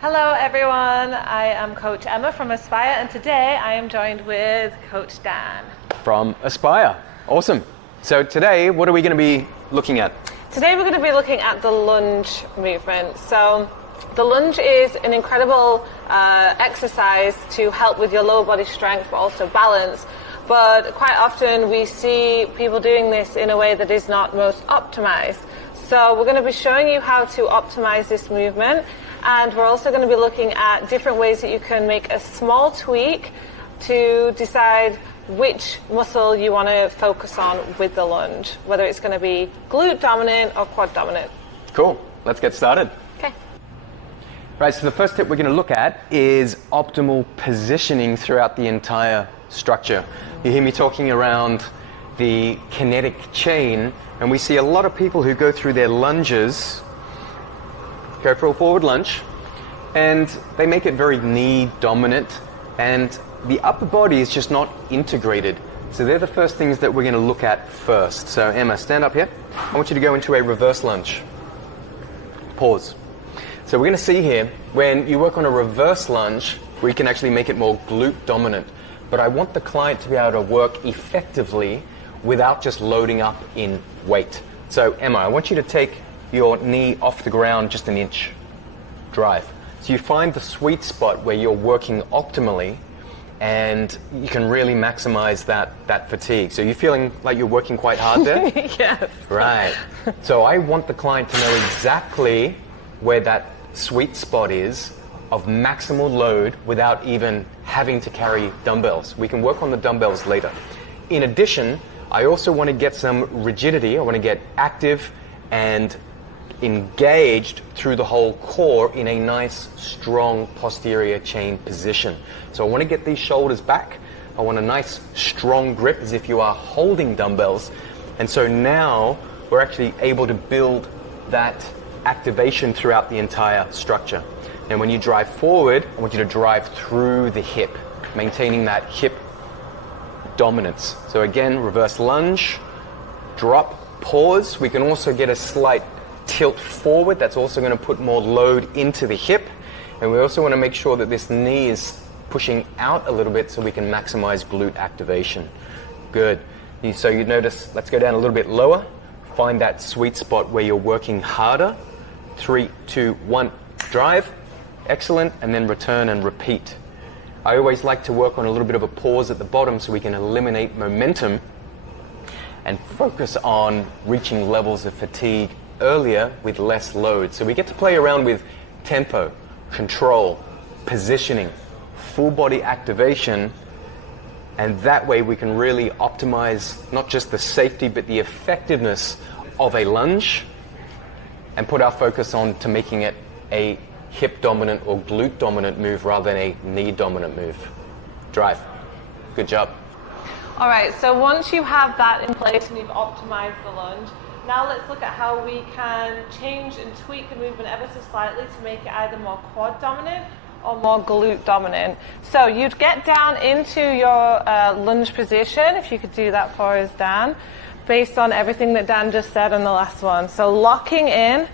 Hello everyone, I am Coach Emma from Aspire, and today I am joined with Coach Dan. From Aspire. Awesome. So today, what are we going to be looking at? Today we're going to be looking at the lunge movement. So the lunge is an incredible exercise to help with your lower body strength but also balance. But quite often we see people doing this in a way that is not most optimized. So we're going to be showing you how to optimize this movement. And we're also going to be looking at different ways that you can make a small tweak to decide which muscle you want to focus on with the lunge, whether it's going to be glute dominant or quad dominant. Cool. Let's get started. Okay. Right, so the first tip we're going to look at is optimal positioning throughout the entire structure. You hear me talking around the kinetic chain, and we see a lot of people who go through their lunges, go for a forward lunge, and they make it very knee dominant, and the upper body is just not integrated. So they're the first things that we're going to look at first. So Emma, stand up here. I want you to go into a reverse lunge. Pause. So we're going to see here, when you work on a reverse lunge, we can actually make it more glute dominant. But I want the client to be able to work effectively without just loading up in weight. So Emma, I want you to take your knee off the ground just an inch. Drive. So you find the sweet spot where you're working optimally, and you can really maximize that fatigue. So you're feeling like you're working quite hard there? Yes. Right. So I want the client to know exactly where that sweet spot is of maximal load without even having to carry dumbbells. We can work on the dumbbells later. In addition, I also want to get some rigidity. I want to get active and engaged through the whole core in a nice, strong posterior chain position. So I want to get these shoulders back. I want a nice, strong grip as if you are holding dumbbells. And so now we're actually able to build that activation throughout the entire structure. And when you drive forward, I want you to drive through the hip, maintaining that hip dominance. So again, reverse lunge, drop, pause. We can also get a slight tilt forward. That's also going to put more load into the hip. And we also want to make sure that this knee is pushing out a little bit so we can maximize glute activation. Good. So you notice, let's go down a little bit lower. Find that sweet spot where you're working harder. 3, 2, 1, drive. Excellent. And then return and repeat. I always like to work on a little bit of a pause at the bottom so we can eliminate momentum and focus on reaching levels of fatigue earlier with less load. So we get to play around with tempo, control, positioning, full body activation, and that way we can really optimize not just the safety but the effectiveness of a lunge and put our focus on to making it a hip dominant or glute dominant move rather than a knee dominant move. Drive. Good job. All right, so once you have that in place and you've optimized the lunge, now let's look at how we can change and tweak the movement ever so slightly to make it either more quad dominant or more glute dominant. So you'd get down into your lunge position, if you could do that for us, Dan, based on everything that Dan just said on the last one. So locking in,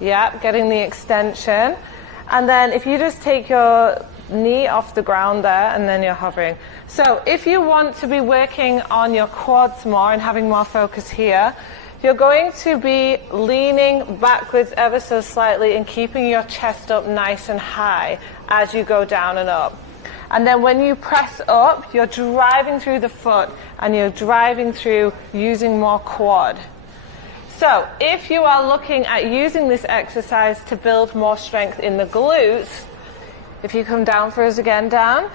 yeah, getting the extension. And then if you just take your knee off the ground there and then you're hovering. So if you want to be working on your quads more and having more focus here, you're going to be leaning backwards ever so slightly and keeping your chest up nice and high as you go down and up. And then when you press up, you're driving through the foot and you're driving through using more quad. So if you are looking at using this exercise to build more strength in the glutes, if you come down for us again, down.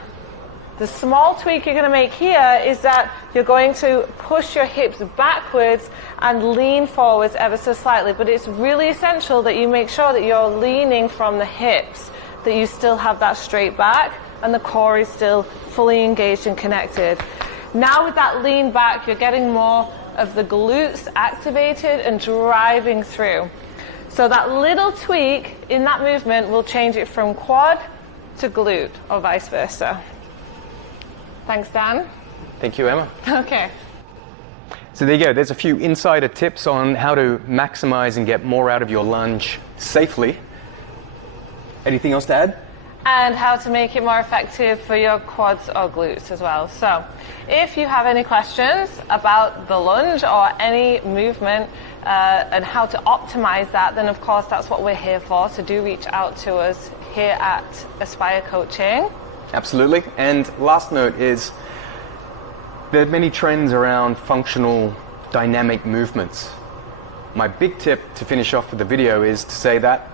The small tweak you're going to make here is that you're going to push your hips backwards and lean forwards ever so slightly. But it's really essential that you make sure that you're leaning from the hips, that you still have that straight back and the core is still fully engaged and connected. Now with that lean back, you're getting more of the glutes activated and driving through. So that little tweak in that movement will change it from quad to glute or vice versa. Thanks, Dan. Thank you, Emma. Okay. So there you go. There's a few insider tips on how to maximize and get more out of your lunge safely. Anything else to add? And how to make it more effective for your quads or glutes as well. So if you have any questions about the lunge or any movement and how to optimize that, then of course that's what we're here for. So do reach out to us here at Aspire Coaching. Absolutely. And last note is there are many trends around functional dynamic movements. My big tip to finish off with the video is to say that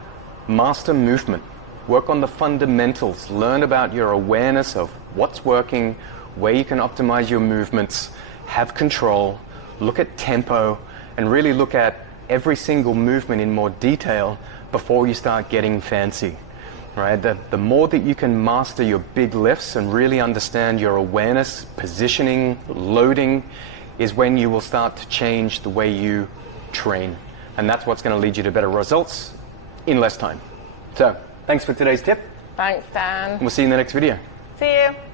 master movement. Work on the fundamentals. Learn about your awareness of what's working, where you can optimize your movements, have control, look at tempo, and really look at every single movement in more detail before you start getting fancy. Right? The more that you can master your big lifts and really understand your awareness, positioning, loading, is when you will start to change the way you train. And that's what's going to lead you to better results in less time. So, thanks for today's tip. Thanks, Dan. We'll see you in the next video. See you.